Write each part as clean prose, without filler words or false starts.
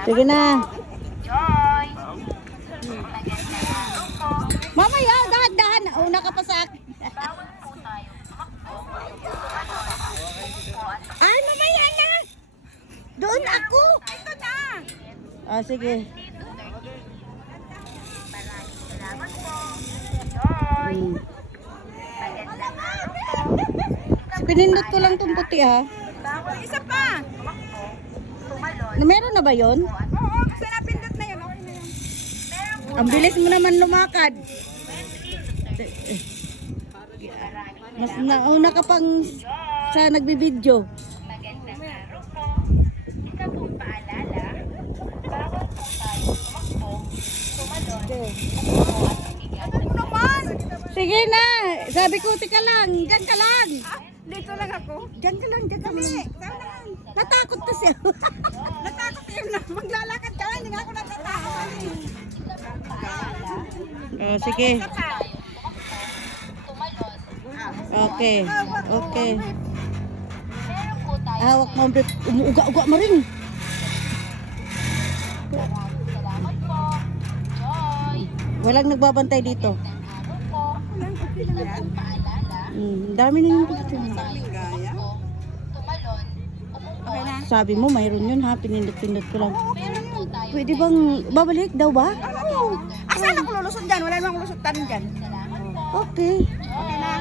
Sige na. Joy! Mamaya, dahan-dahan. Una ka pa sa akin. Ay, mamaya na. Doon ako. Ito na! Ah, sige. Salamat po. Joy! Hmm. Magandang araw po. Pinindot ko lang itong puti ha. Isa pa! Na, meron na ba yon? Oo, kasi napindot na yun. Okay na yun. Ang bilis mo naman lumakad. Mas nauna ka pang sa nagbibideo. Magandang araw po. Isa pong paalala, bawal po tayo tumakbo, tumalon, at tumigas. Ano naman? Sige na. Sabi ko, tika lang. Diyan ka lang. Dito lang ako. Diyan ka lang. Diyan ka lang. Natakot kasi ako. Natakot yun na. Maglalakad ka. Hindi nga ako natatakot. Oh, sige. Okay. Okay. Meron po tayo. Hawak mo. Umuuga-uga mo rin. Salamat po. Joy! Walang nagbabantay dito. Ano po? Isa pong paalala, Dami na yung gusto mo. tumalon, umupo, Sabi mo, mayroon yun ha. Pinindot-pindot ko lang. meron po tayo. Pwede bang babalik daw ba? Oo. Asan ako lulusot dyan? Wala namang lusutan dyan. Salamat po. Okay. Okay na.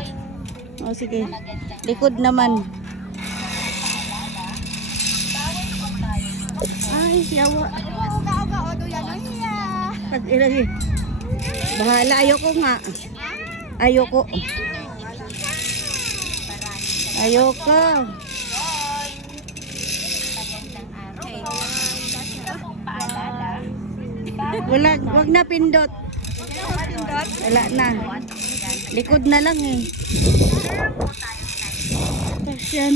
O sige. Likod naman. Ay, siyawa. Uga-uga o doon yan. Ay, Pag ilagay. Bahala. Ayoko nga. Ayoko. Ayoko. Wala, wag na pindot. Wala na. Likod na lang eh. Tapos yan.